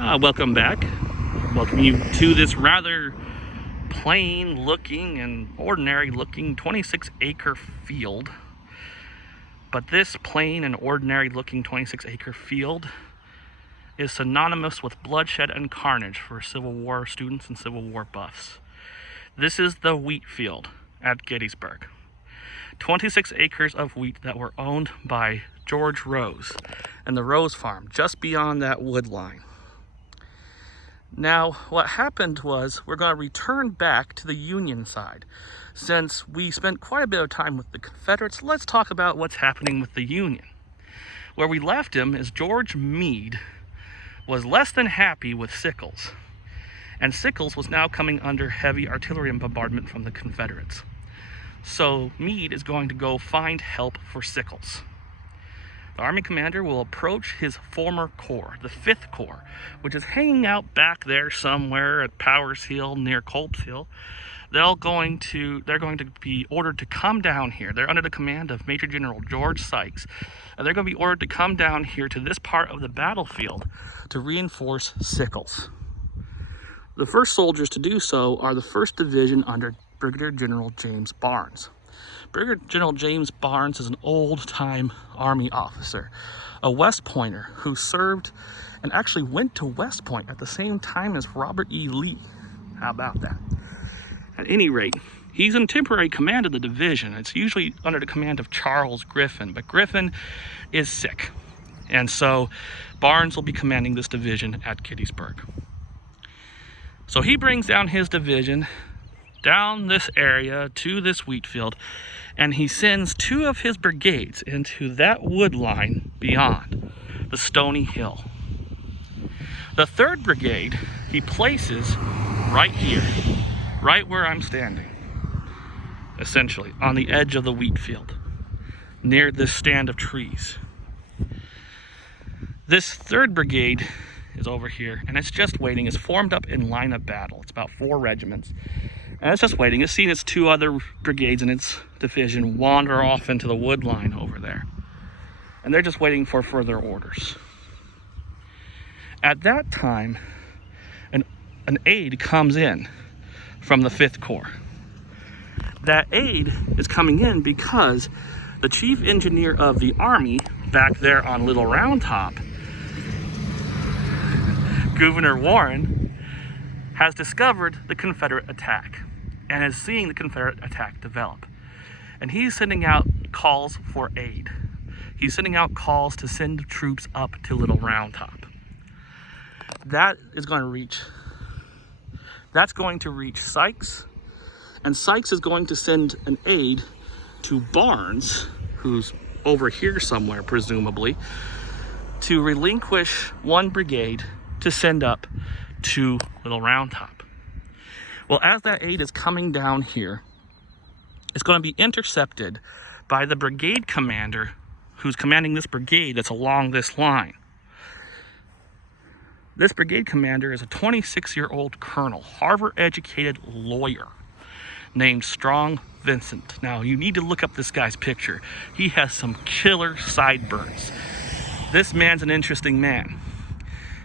Welcome back. Welcome you to this rather plain looking and ordinary looking 26-acre field. But this plain and ordinary looking 26-acre field is synonymous with bloodshed and carnage for Civil War students and Civil War buffs. This is the wheat field at Gettysburg. 26 acres of wheat that were owned by George Rose and the Rose Farm just beyond that wood line. Now, what happened was we're going to return back to the Union side. Since we spent quite a bit of time with the Confederates, let's talk about what's happening with the Union. Where we left him is George Meade was less than happy with Sickles. And Sickles was now coming under heavy artillery and bombardment from the Confederates. So Meade is going to go find help for Sickles. The Army commander will approach his former corps, the 5th Corps, which is hanging out back there somewhere at Powers Hill near Culp's Hill. They're going to be ordered to come down here. They're under the command of Major General George Sykes. And they're going to be ordered to come down here to this part of the battlefield to reinforce Sickles. The first soldiers to do so are the 1st Division under Brigadier General James Barnes. Brigadier General James Barnes is an old-time Army officer, a West Pointer who served and actually went to West Point at the same time as Robert E. Lee. How about that? At any rate, he's in temporary command of the division. It's usually under the command of Charles Griffin, but Griffin is sick. And so Barnes will be commanding this division at Gettysburg. So he brings down his division down this area to this wheat field, and he sends 2 of his brigades into that wood line beyond the Stony Hill. The 3rd Brigade he places right here, right where I'm standing, essentially on the edge of the wheat field, near this stand of trees. This 3rd Brigade is over here, and it's just waiting. It's formed up in line of battle. It's about 4 regiments. And it's just waiting. It's seen its 2 other brigades in its division wander off into the wood line over there. And they're just waiting for further orders. At that time, an aide comes in from the 5th Corps. That aide is coming in because the chief engineer of the Army back there on Little Round Top, Gouverneur Warren, has discovered the Confederate attack and is seeing the Confederate attack develop. And he's sending out calls for aid. He's sending out calls to send troops up to Little Round Top. That's going to reach Sykes, and Sykes is going to send an aide to Barnes, who's over here somewhere presumably, to relinquish 1 brigade to send up to Little Round Top. Well, as that aide is coming down here, it's going to be intercepted by the brigade commander who's commanding this brigade that's along this line. This brigade commander is a 26-year-old colonel, Harvard-educated lawyer named Strong Vincent. Now, you need to look up this guy's picture. He has some killer sideburns. This man's an interesting man.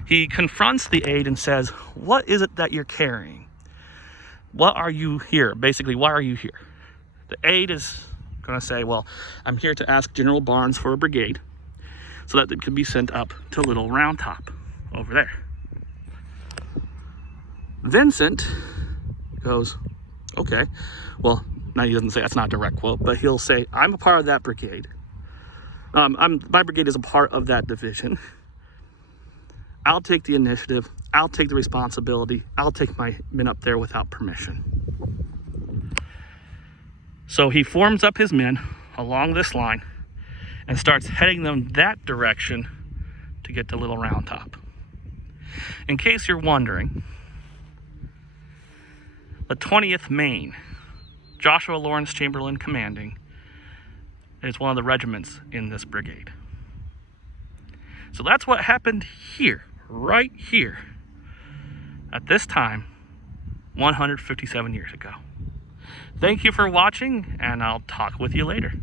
He confronts the aide and says, "What is it that you're carrying? What are you here? Basically, why are you here?" The aide is going to say, "Well, I'm here to ask General Barnes for a brigade so that it can be sent up to Little Round Top over there." Vincent goes, "Okay." Well, now he doesn't say, that's not a direct quote, but he'll say, "I'm a part of that brigade. My brigade is a part of that division. I'll take the initiative. I'll take the responsibility. I'll take my men up there without permission." So he forms up his men along this line and starts heading them that direction to get to Little Round Top. In case you're wondering, the 20th Maine, Joshua Lawrence Chamberlain commanding, is one of the regiments in this brigade. So that's what happened here, right here, at this time, 157 years ago. Thank you for watching, and I'll talk with you later.